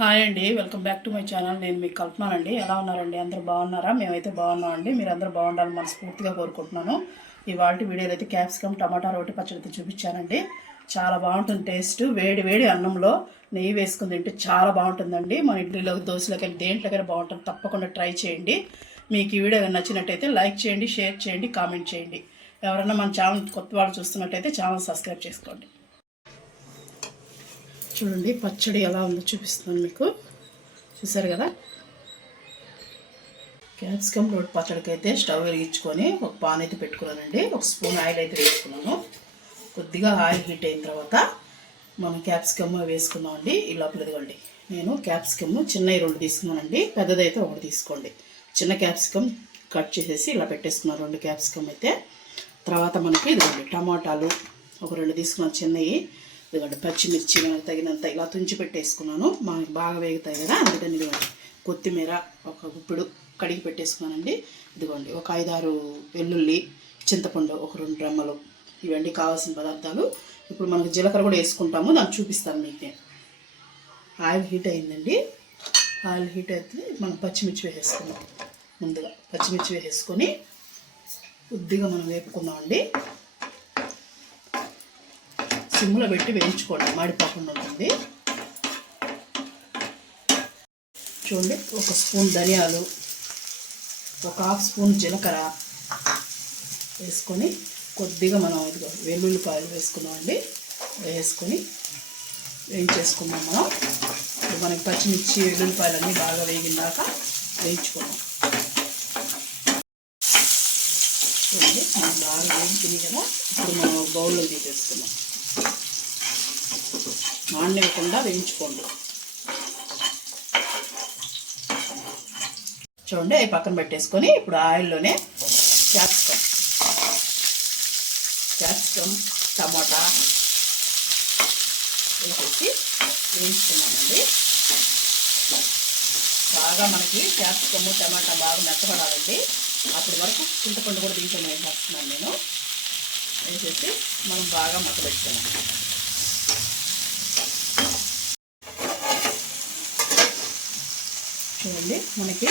Hi అండి welcome back to my channel నేను మీకు కల్పనానండి ఎలా ఉన్నారండి? అందరూ బాగున్నారా? మేమైతే బాగున్నామండి మీరు అందరూ బాగుండాలని మనస్ఫూర్తిగా కోరుకుంటున్నాను. ఇవాళ వీడియోలో అయితే క్యాప్సికమ్ టమాటా రోటి పచ్చడి అయితే చూపించానండి. చాలా బాగుంటుంది టేస్ట్ వేడి వేడి అన్నంలో నెయ్యి వేసుకుని తింటే చాలా బాగుంటుందండి. మన ఇడ్లీలోకి దోశలోకి దేంట్లోకైనా బాగుంటుంది. తప్పకుండా ట్రై చేయండి. మీకు ఈ వీడియో నచ్చినట్టయితే లైక్ చేయండి షేర్ చేయండి కామెంట్ చేయండి. ఎవరైనా మన ఛానల్ కొత్త వాళ్ళు చూస్తున్నట్టయితే ఛానల్ సబ్స్క్రైబ్ చేసుకోండి. చూడండి పచ్చడి ఎలా ఉందో చూపిస్తున్నాను మీకు. చూసారు కదా? క్యాప్సికమ్ రోడ్ పచ్చడికి అయితే స్టవ్ వెలిగించుకొని ఒక పాన్ అయితే పెట్టుకున్నానండి. ఒక స్పూన్ ఆయిల్ అయితే వేసుకున్నాను. కొద్దిగా ఆయిల్ హీట్ అయిన తర్వాత మనం క్యాప్సికమ్ వేసుకుందామండి. ఈ లోపల ఇదిగోండి నేను క్యాప్సికమ్ చిన్నవి రెండు తీసుకున్నానండి. పెద్దదైతే ఒకటి తీసుకోండి. చిన్న క్యాప్సికమ్ కట్ చేసేసి ఇలా పెట్టేసుకున్నాను. రెండు క్యాప్సికమ్ అయితే. తర్వాత మనకి ఇదిగోండి టమాటాలు ఒక రెండు తీసుకున్నాను చిన్నవి. ఇదిగోండి పచ్చిమిర్చి మనకు తగినంత ఇలా తుంచి పెట్టేసుకున్నాను. మనకి బాగా వేగుతాయి కదా అందుకని ఇదిగోండి కొత్తిమీర ఒక గుప్పిడు కడిగి పెట్టేసుకున్నానండి. ఇదిగోండి ఒక ఐదారు వెల్లుల్లి చింతపండు ఒక రెండు డ్రమ్మలు ఇవన్నీ కావాల్సిన పదార్థాలు. ఇప్పుడు మనకు జీలకర్ర కూడా వేసుకుంటాము దాన్ని చూపిస్తాను మీకు. నేను ఆయిల్ హీట్ అయిందండి. ఆయిల్ హీట్ అయితే మనం పచ్చిమిర్చి వేసేసుకున్నాం ముందుగా పచ్చిమిర్చి వేసేసుకొని కొద్దిగా మనం వేపుకుందామండి. సిమ్లో పెట్టి వేయించుకోండి. మాడిపోకుండా ఉంటుంది. చూడండి ఒక స్పూన్ ధనియాలు ఒక హాఫ్ స్పూన్ జీలకర్ర వేసుకొని కొద్దిగా మనం ఇదిగో వెల్లుల్లిపాయలు వేసుకున్నామండి వేసుకొని వేయించేసుకున్నాం మనం. ఇప్పుడు మనకి పచ్చిమిర్చి వెల్లుల్లిపాయలు అన్నీ బాగా వేగిందాక వేయించుకున్నాం చూడండి మనం బాగా వేయించింది కదా. ఇప్పుడు మనం బౌల్లో తీసేసుకున్నాం నాణ్యకుండా వేయించుకోండి. చూడండి అవి పక్కన పెట్టేసుకొని ఇప్పుడు ఆయిల్లోనే క్యాప్సికమ్ క్యాప్సికమ్ టమాటా వేసేసి వేయించుకున్నామండి. బాగా మనకి క్యాప్సికమ్ టమాటా బాగా మెత్తపడాలండి అప్పటి వరకు చింతపండు కూడా తీసుకొని వేసేస్తున్నాను నేను. వేసేసి మనం బాగా మక్క చూడండి మనకి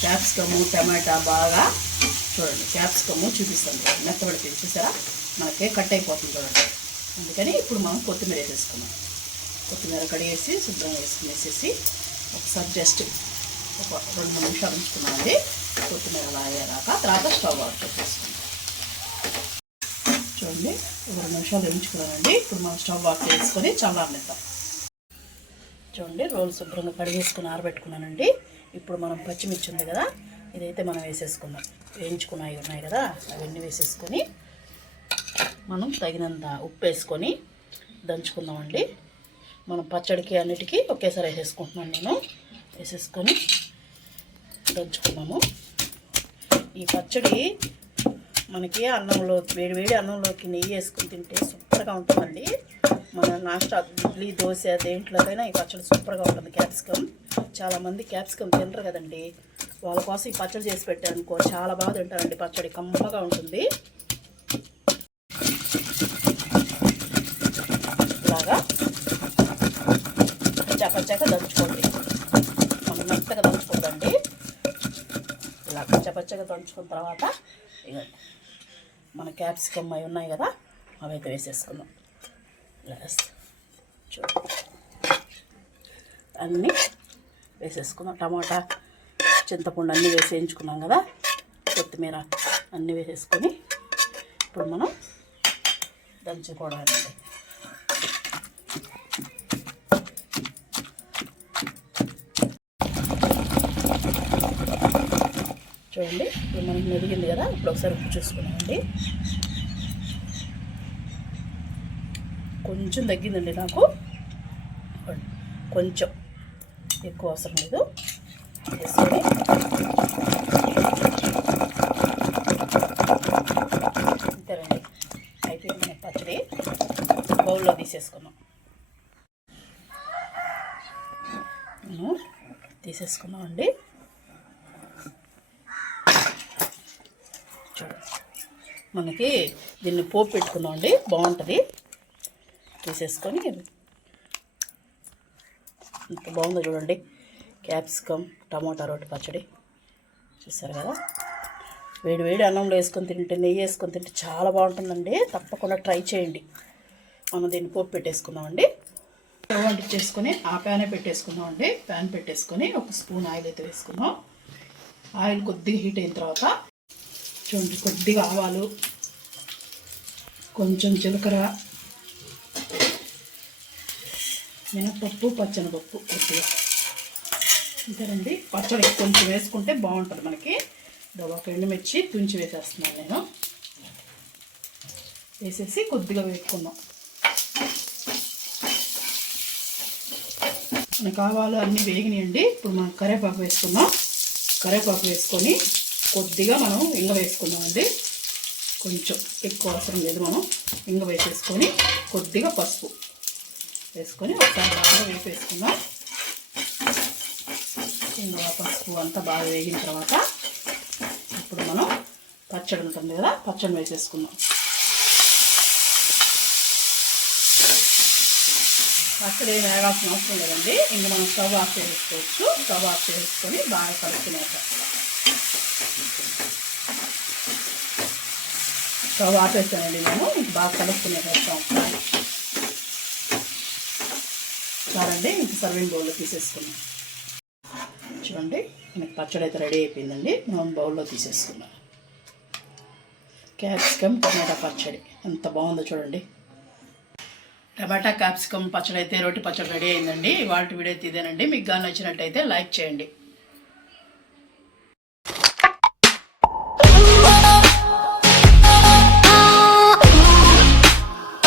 క్యాప్సికము టమాటా బాగా చూడండి. క్యాప్సికము చూపిస్తాం చూడండి. మెత్తబడిపోయింది. చూసారా? మనకే కట్ అయిపోతుంది చూడండి. అందుకని ఇప్పుడు మనం కొత్తిమీర వేసేసుకున్నాం కొత్తిమీర కడిగేసి శుభ్రంగా వేసుకునేసేసి ఒకసారి జస్ట్ ఒక రెండు మూడు నిమిషాలు ఉంచుకున్నామండి. కొత్తిమీర లాగేదాకా తర్వాత స్టవ్ ఆఫ్ పెట్టేసుకున్నాం చూడండి. ఒక రెండు నిమిషాలు వేయించుకున్నానండి ఇప్పుడు మనం స్టవ్ ఆఫ్ చేసుకొని చల్లారనిద్దాం. చూడండి. రోల్ శుభ్రంగా కడిగేసుకుని ఆరబెట్టుకున్నానండి. ఇప్పుడు మనం పచ్చిమిర్చి ఉంది కదా ఇదైతే మనం వేసేసుకుందాం. వేయించుకున్నవి ఉన్నాయి కదా అవన్నీ వేసేసుకొని మనం తగినంత ఉప్పు వేసుకొని దంచుకుందామండి. మనం పచ్చడికి అన్నిటికీ ఒకేసారి వేసేసుకుంటున్నాను నేను. వేసేసుకొని దంచుకున్నాము ఈ పచ్చడి మనకి అన్నంలో వేడి వేడి అన్నంలోకి నెయ్యి వేసుకుని తింటే సూపర్గా ఉంటుందండి. మన నాస్టా ఇడ్లీ దోశ దేంట్లోకైనా ఈ పచ్చడి సూపర్గా ఉంటుంది. క్యాప్సికమ్ చాలామంది క్యాప్సికమ్ తినరు కదండి. వాళ్ళ కోసం ఈ పచ్చడి చేసి పెట్టారనుకో చాలా బాగా తింటారండి పచ్చడి. కమ్మగా ఉంటుంది. ఇలాగా పచ్చపచ్చగా దంచుకోండి. మనం మెత్తగా దంచుకోదండి. ఇలా పచ్చపచ్చగా దంచుకున్న తర్వాత ఇక మన క్యాప్సికమ్ అవి ఉన్నాయి కదా అవి అయితే వేసేసుకుందాం. ఇలా వేస్తాం. చూడు. అన్నీ వేసేసుకుందాం టమాటా చింతపండు అన్నీ వేసేయించుకున్నాం కదా. కొత్తిమీర అన్నీ వేసేసుకొని ఇప్పుడు మనం దంచుకోవడానికి. చూడండి ఇప్పుడు మనకి మెదిగింది కదా. ఇప్పుడు ఒకసారి ఉప్పు చూసుకున్నామండి కొంచెం తగ్గిందండి నాకు. కొంచెం. ఎక్కువ అవసరం లేదు. వేసుకొని అంతేనండి. అయిపోయింది మన పచ్చడి. బౌల్లో తీసేసుకున్నాం మనం తీసేసుకున్నామండి చూడండి మనకి దీన్ని పోపు పెట్టుకున్నామండి బాగుంటుంది. తీసేసుకొని ఎంత బాగుందో చూడండి. క్యాప్సికమ్ టమాటా రోటి పచ్చడి. చూసారు కదా? వేడి వేడి అన్నంలో వేసుకొని తింటే నెయ్యి వేసుకొని తింటే చాలా బాగుంటుందండి. తప్పకుండా ట్రై చేయండి. మనం దీన్ని పోపు పెట్టేసుకుందామండి. స్టవ్ అంటించేసుకొని ఆ ప్యానే పెట్టేసుకుందామండి. ప్యాన్ పెట్టేసుకొని ఒక స్పూన్ ఆయిల్ అయితే వేసుకుందాం. ఆయిల్ కొద్దిగా హీట్ అయిన తర్వాత చూడండి కొద్దిగా ఆవాలు కొంచెం జీలకర్ర మినపప్పు పచ్చనపప్పు కొద్దిగా. అంతేనండి పచ్చడి కొంచెం వేసుకుంటే బాగుంటుంది మనకి. ఒక ఎండుమిర్చి తుంచి వేసేస్తున్నాను నేను. వేసేసి కొద్దిగా వేసుకుందాం మనకు ఆవాలు అన్నీ వేగినాయండి. ఇప్పుడు మనం కరివేపాకు వేసుకుందాం. కరివేపాకు వేసుకొని కొద్దిగా మనం ఇంగ వేసుకుందామండి. కొంచెం ఎక్కువ అవసరం లేదు మనం. ఇంగ వేసేసుకొని కొద్దిగా పసుపు. వేసుకొని ఒకసారి బాగా వేపేసుకుందాం. ఇందులో పసుపు అంతా బాగా వేగిన తర్వాత ఇప్పుడు మనం పచ్చడి ఉంటుంది కదా పచ్చడి వేసేసుకుందాం. పచ్చడి ఏం వేగాల్సిన అవసరం లేదండి. ఇంక మనం స్టవ్ ఆఫ్ చేసుకోవచ్చు స్టవ్ ఆఫ్ చేసుకొని బాగా కలుపుకునేట స్టవ్ ఆపేస్తానండి మేము బాగా కలుపుకునేట ఒకసారి చాలండి ఇంకా సర్వింగ్ బౌల్లో తీసేసుకున్నాం చూడండి మనకి పచ్చడి అయితే రెడీ అయిపోయిందండి. మనం బౌల్లో తీసేసుకున్నాం క్యాప్సికమ్ టమాటా పచ్చడి. ఎంత బాగుందో చూడండి. టమాటా క్యాప్సికమ్ పచ్చడి అయితే రోటి పచ్చడి రెడీ అయిందండి. వాటి వీడియో అయితే ఇదేనండి. మీకు కానీ నచ్చినట్టయితే లైక్ చేయండి.